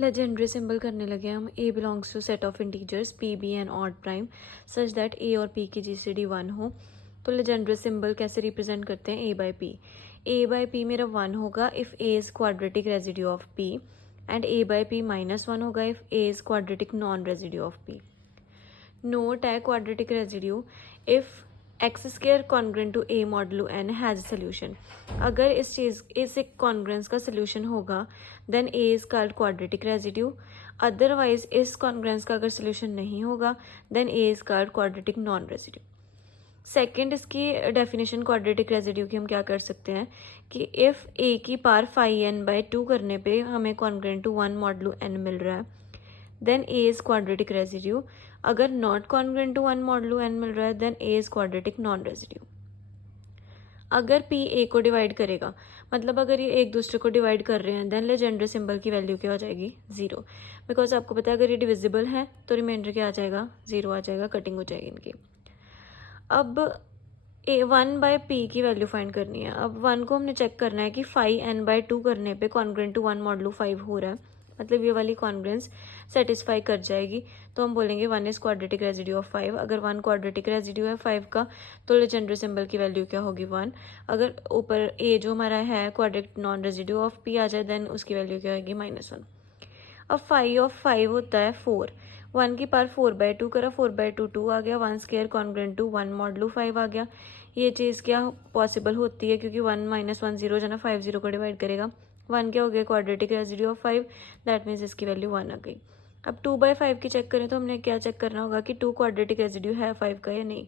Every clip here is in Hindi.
लेजेंडरी सिंबल करने लगे हम। A belongs to set of integers p be and odd prime such that a और पी की जीसीडी 1 हो। तो लेजेंडरी सिंबल कैसे रिप्रेजेंट करते हैं? ए बाय पी मेरा 1 होगा if a is quadratic residue of p, and a by p -1 होगा if a is quadratic non residue of p. Note है quadratic residue if x square congruent to a modulo n has solution. अगर इस एक कॉन्ग्रेंस का सोल्यूशन होगा then a is called quadratic residue. Otherwise इस कॉन्ग्रेंस का अगर सोल्यूशन नहीं होगा then a is called quadratic non residue. Second, इसकी डेफिनेशन क्वाड्रेटिक रेजिड्यू की हम क्या कर सकते हैं कि इफ़ ए की पावर फाई एन बाय 2 करने पे हमें कॉन्ग्रेंट टू 1 मॉडलू एन मिल रहा है then a is quadratic residue. अगर not congruent to 1 modulo n मिल रहा है then a is quadratic non residue. अगर पी ए को डिवाइड करेगा, मतलब अगर ये एक दूसरे को डिवाइड कर रहे हैं देन लेजेंडरी सिंबल की वैल्यू क्या हो जाएगी? 0। बिकॉज आपको पता है अगर ये डिविजिबल है तो रिमाइंडर क्या आ जाएगा? 0 आ जाएगा, कटिंग हो जाएगी इनकी। अब ए 1 बाय पी की वैल्यू फाइंड करनी है। अब 1 को हमने चेक करना है कि 5n/2 करने पे कॉन्ग्रेंट टू 1 मॉडलू 5 हो रहा है, मतलब ये वाली कॉन्ग्रेंस सेटिस्फाई कर जाएगी तो हम बोलेंगे 1 इज क्वाड्रेटिक रेजिड्यू ऑफ 5। अगर 1 क्वाड्रेटिक रेजिड्यू है 5 का तो लेजेंडरी सिंबल की वैल्यू क्या होगी? 1। अगर ऊपर ए जो हमारा है quadratic non residue of p आ जाए देन उसकी वैल्यू क्या होगी? -1। अब 5 ऑफ 5 होता है 4। 1 की पावर 4/2 करा, 4/2 2 आ गया, 1 स्क्वायर कॉन्ग्रेंट टू 1 मॉडलू 5 आ गया। ये चीज़ क्या पॉसिबल होती है क्योंकि 1 - 1 0 जो ना 5 0 को डिवाइड करेगा। 1 क्या हो गया? Quadratic residue of 5, that means इसकी वैल्यू 1 आ गई। अब 2/5 की चेक करें तो हमने क्या चेक करना होगा कि 2 क्वाड्रेटिक रेजिड्यू है 5 का या नहीं।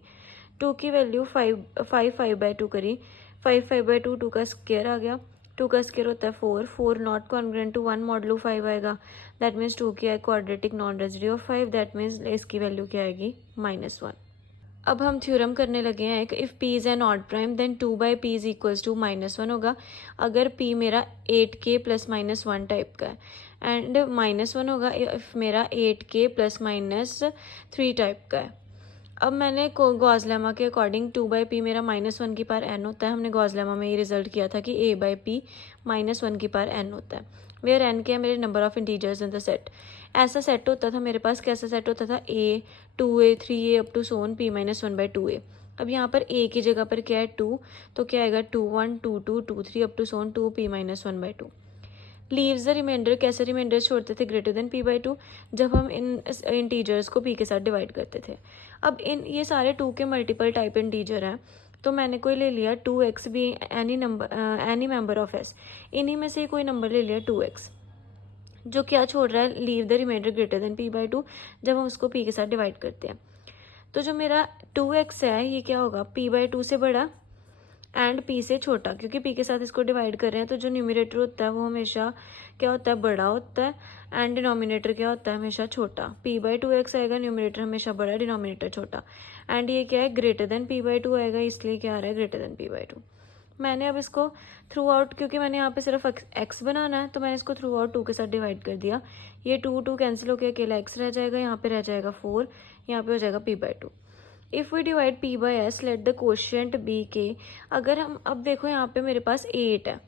2 की वैल्यू 5/2 करी, 5/2 2 का स्क्वायर आ गया, 2 का स्क्वायर होता है 4, 4 नॉट कॉन्ग्रेंट टू 1 मॉडलू 5 आएगा, दैट मीन्स 2 की है quadratic non residue of 5, that means इसकी वैल्यू क्या आएगी? -1। अब हम थ्योरम करने लगे हैं एक, if p is an odd prime then 2/p is equals to -1 होगा अगर p मेरा 8k + -1 टाइप का है, एंड -1 होगा इफ़ मेरा 8k ± 3 टाइप का है। अब मैंने गॉस लेमा के अकॉर्डिंग 2/p मेरा -1 की पावर n होता है। हमने गॉस लेमा में ये रिजल्ट किया था कि a/p -1 की पावर n होता है, वेयर n के है मेरे number of integers in the set. ऐसा सेट होता था मेरे पास, कैसा सेट होता था? a 2a 3a up to सोन p -1/2a। अब यहाँ पर a की जगह पर क्या है? 2, तो क्या आएगा? 2 1 2 2 2 3 अप टू सोन 2p -1/2। लीव्स द रिमाइंडर, कैसे रिमाइंडर छोड़ते थे? ग्रेटर देन p/2, जब हम इन इंटीजर्स को p के साथ डिवाइड करते थे। अब इन ये सारे 2 के मल्टीपल टाइप इंटीजर हैं, तो मैंने कोई ले लिया 2x भी एनी मेंबर ऑफ s, इन्हीं में से कोई नंबर ले लिया 2x, जो क्या छोड़ रहा है? Leave the remainder greater than p/2 जब हम उसको p के साथ डिवाइड करते हैं। तो जो मेरा 2x है ये क्या होगा? p/2 से बड़ा एंड p से छोटा, क्योंकि p के साथ इसको डिवाइड कर रहे हैं तो जो न्यूमरेटर होता है वो हमेशा क्या होता है? बड़ा होता है, एंड डिनोमिनेटर क्या होता है? हमेशा छोटा। p/2x आएगा, न्यूमरेटर हमेशा बड़ा, डिनोमिनेटर छोटा, एंड ये क्या है? ग्रेटर देन p/2 आएगा, इसलिए क्या आ रहा है? Greater than p/2। मैंने अब इसको थ्रू आउट, क्योंकि मैंने यहाँ पे सिर्फ x बनाना है तो मैंने इसको थ्रू आउट 2 के साथ डिवाइड कर दिया। ये 2 2 कैंसिल होकर अकेला x रह जाएगा, यहाँ पे रह जाएगा 4, यहाँ पे हो जाएगा p/2। If we divide p/s let the quotient be k. अगर हम अब देखो यहाँ पे मेरे पास 8 है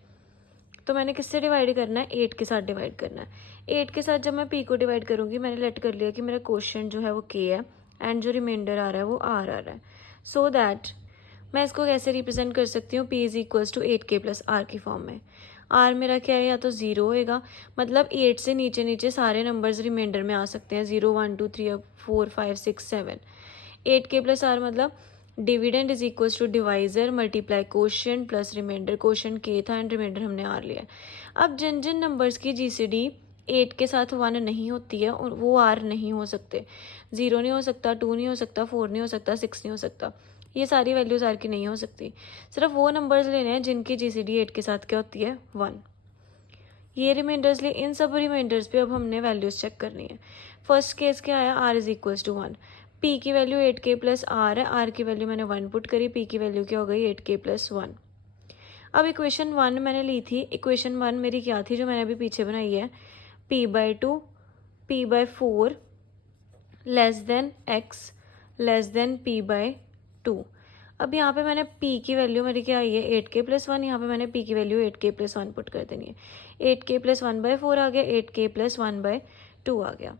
तो मैंने किससे डिवाइड करना है? 8 के साथ डिवाइड करना है। 8 के साथ जब मैं p को डिवाइड करूँगी, मैंने लेट कर लिया कि मेरा कोशिएंट जो है वो k है एंड जो रिमाइंडर आ रहा है वो r आ रहा है, सो दैट मैं इसको कैसे रिप्रेजेंट कर सकती हूँ? p is equals to 8k + r की फॉर्म में। r मेरा क्या है? या तो 0 होएगा, मतलब 8 से नीचे नीचे सारे नंबर्स रिमाइंडर में आ सकते हैं, 0 1 2 3 4 5 6 7। 8k + r मतलब dividend is equals to divisor multiply quotient plus remainder. Quotient k था एंड रिमाइंडर हमने r लिया। अब जिन जिन नंबर्स की जीसीडी 8 के साथ 1 नहीं होती है और वो r नहीं हो सकते, 0 नहीं हो सकता, 2 नहीं हो सकता, 4 नहीं हो सकता, 6 नहीं हो सकता, ये सारी वैल्यूज r की नहीं हो सकती। सिर्फ वो नंबर्स लेने हैं जिनकी जीसीडी 8 के साथ क्या होती है? 1। ये रिमाइंडर्स लिए, इन सब रिमाइंडर्स पे अब हमने वैल्यूज चेक करनी है। फर्स्ट केस क्या आया? r is equals to 1। p की वैल्यू 8k + r है, r की वैल्यू मैंने 1 पुट करी, p की वैल्यू क्या हो गई? 8k + 1। अब इक्वेशन 1 मैंने ली थी, इक्वेशन 1 मेरी क्या थी जो मैंने अभी पीछे बनाई है? p/2 p/4 less than x less than p/2। अब यहाँ पे मैंने p की वैल्यू मेरी क्या आई है? 8k + 1, यहाँ पे मैंने p की वैल्यू 8k + 1 पुट कर देनी है। 8k+1/4 आ गया, 8k+1/2 आ गया।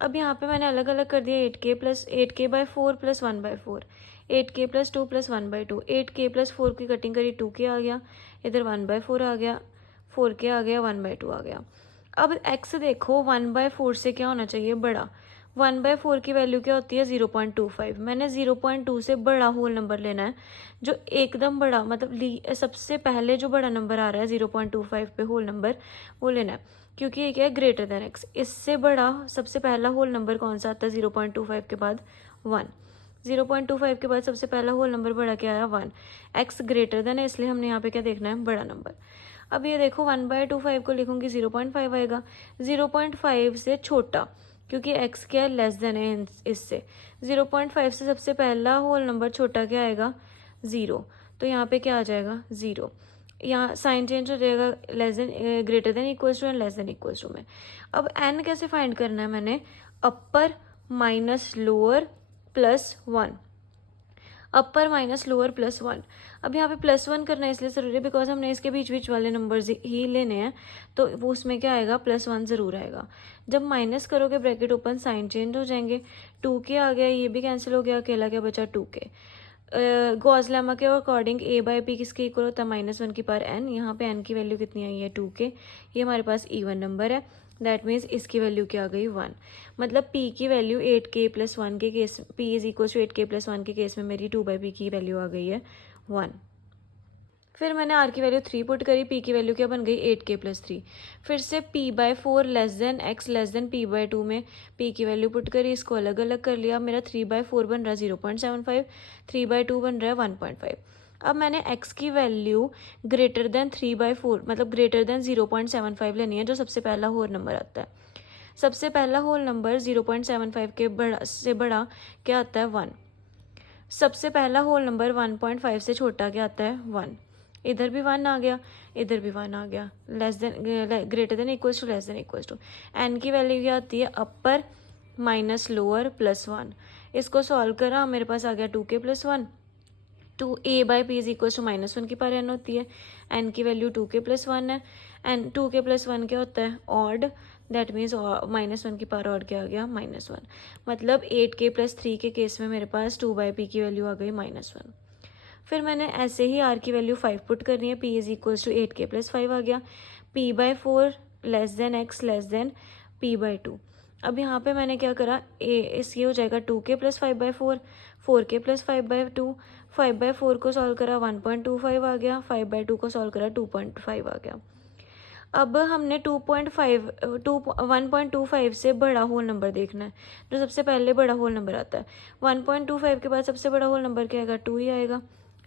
अब यहाँ पे मैंने अलग अलग कर दिया, 8k/4 + 1/4, 8k+2 + 1/2, 8k+4 की कटिंग करी, 2k आ गया, इधर 1/4 आ गया, 4k आ गया, 1/2 आ गया। अब x देखो 1/4 से क्या होना चाहिए, बड़ा। 1/4 की वैल्यू क्या होती है, 0.25। मैंने 0.2 से बड़ा होल नंबर लेना है, जो एकदम बड़ा, मतलब सबसे पहले जो बड़ा नंबर आ रहा है 0.25 पे होल नंबर, वो लेना है, क्योंकि ये क्या है, ग्रेटर देन x। इससे बड़ा सबसे पहला होल नंबर कौन सा आता है 0.25 के बाद, 1। 0.25 के बाद सबसे पहला होल नंबर बड़ा क्या आया, 1। x ग्रेटर देन है, इसलिए हमने यहाँ पे क्या देखना है, बड़ा नंबर। अब ये देखो 1/25 को लिखूंगी 0.5 आएगा, 0.5 से छोटा, क्योंकि x क्या है, लेस देन है इससे। 0.5 से सबसे पहला होल नंबर छोटा क्या आएगा, 0। तो यहाँ पे क्या आ जाएगा, 0। यहाँ साइन चेंज हो जाएगा, less than, greater than equals to and less than equals to में। अब n कैसे फाइंड करना है, मैंने upper minus lower plus 1, upper minus lower plus 1। अब यहाँ पे +1 करना है इसलिए ज़रूरी है, बिकॉज हमने इसके बीच बीच वाले नंबर्स ही लेने हैं, तो वो उसमें क्या आएगा, +1 ज़रूर आएगा। जब माइनस करोगे ब्रैकेट ओपन, साइन चेंज हो जाएंगे, 2k आ गया, ये भी कैंसिल हो गया, अकेला क्या बचा, 2k। गॉस लेमा के अकॉर्डिंग a/p किसके इक्वल होता है, -1 की पावर n। यहाँ पे n की वैल्यू कितनी आई है, 2k। ये हमारे पास इवन नंबर है, दैट मीन्स इसकी वैल्यू क्या आ गई, 1। मतलब p की वैल्यू 8k+1 के case, p is equal to 8k+1 के केस में मेरी 2/p की वैल्यू आ गई है 1। फिर मैंने r की वैल्यू 3 पुट करी, p की वैल्यू क्या बन गई, 8k+3। फिर से p/4 less than x less than p/2 में p की वैल्यू पुट करी, इसको अलग अलग कर लिया। मेरा 3/4 बन रहा है 0.75, 3/2 बन रहा है 1.5। अब मैंने x की वैल्यू ग्रेटर देन 3/4, मतलब ग्रेटर देन 0.75 लेनी है, जो सबसे पहला होल नंबर आता है। सबसे पहला होल नंबर 0.75 के से बड़ा क्या आता है, 1। सबसे पहला होल नंबर 1.5 से छोटा क्या आता है, 1। इधर भी 1 आ गया, इधर भी 1 आ गया, less than, greater than equals to, less than equals to. N की वैल्यू क्या आती है, अपर माइनस लोअर प्लस 1। इसको सॉल्व करा, मेरे पास आ गया 2k+1। 2a/p is equals to -1 की पावर n होती है, n की वैल्यू 2k+1 है, एन 2k+1 क्या होता है, ऑड, दैट मीन्स -1 की पावर ऑड क्या आ गया, -1। मतलब 8k+3 के केस में मेरे पास 2/p की वैल्यू आ गई -1। फिर मैंने ऐसे ही r की वैल्यू 5 पुट करनी है, p is equals to 8k+5 आ गया, p/4 less than x less than p/2। अब यहाँ पे मैंने क्या करा, ये हो जाएगा 2k+5/4, 4k+5/2, 5/4 को सॉल्व करा 1.25 आ गया, 5/2 को सॉल्व करा 2.5 आ गया। अब हमने 1.25 से बड़ा होल नंबर देखना है, जो सबसे पहले बड़ा होल नंबर आता है। 1.25 के बाद सबसे बड़ा होल नंबर क्या आएगा, 2 ही आएगा।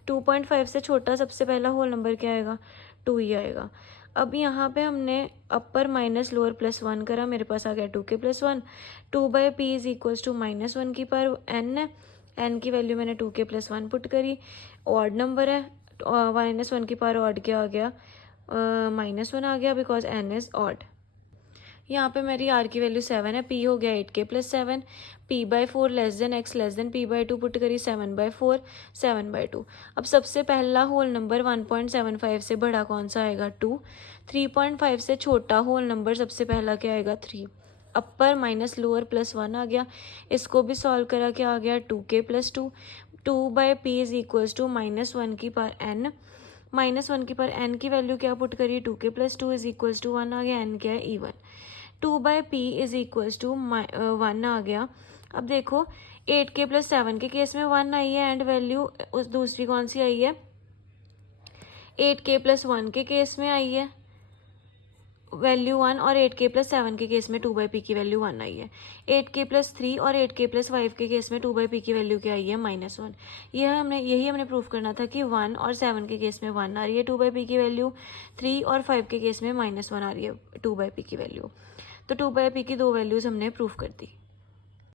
2.5 से छोटा सबसे पहला होल नंबर क्या आएगा, 2 ही आएगा। अब यहाँ पे हमने अपर माइनस लोअर +1 करा, मेरे पास आ गया 2k+1। 2/p is equals to -1 की पावर n है, n की वैल्यू मैंने 2k+1 पुट करी, ऑड नंबर है, -1 की पावर ऑड क्या आ गया, -1 आ गया, बिकॉज n इज ऑड। यहाँ पे मेरी r की वैल्यू 7 है, p हो गया 8k+7, p/4 less than x less than p/2 put करी 7/4, 7/2। अब सबसे पहला होल नंबर 1.75 से बड़ा कौन सा आएगा, 2। 3.5 से छोटा होल नंबर सबसे पहला क्या आएगा, 3। अपर माइनस लोअर +1 आ गया, इसको भी सॉल्व करा, क्या आ गया, 2k+2। 2/p is equals to -1 की पावर n, -1 की पावर n की वैल्यू क्या पुट करी, 2k+2 इज इक्वल्स टू 1 आ गया, n क्या है, even. 2/p is equals to 1 आ गया। अब देखो 8k+7 के केस में 1 आई है, एंड वैल्यू उस दूसरी कौन सी आई है, 8k+1 के केस में आई है वैल्यू 1, और 8k+7 के केस में 2/p की वैल्यू 1 आई है। 8k+3 और 8k+5 के केस में 2/p की वैल्यू क्या आई है, -1। यही हमने प्रूफ करना था कि 1 और 7 के केस में 1 आ रही है 2/p की वैल्यू, 3 और 5 के केस में -1 आ रही है 2/p की वैल्यू। तो 2/p की दो वैल्यूज हमने प्रूफ कर दी।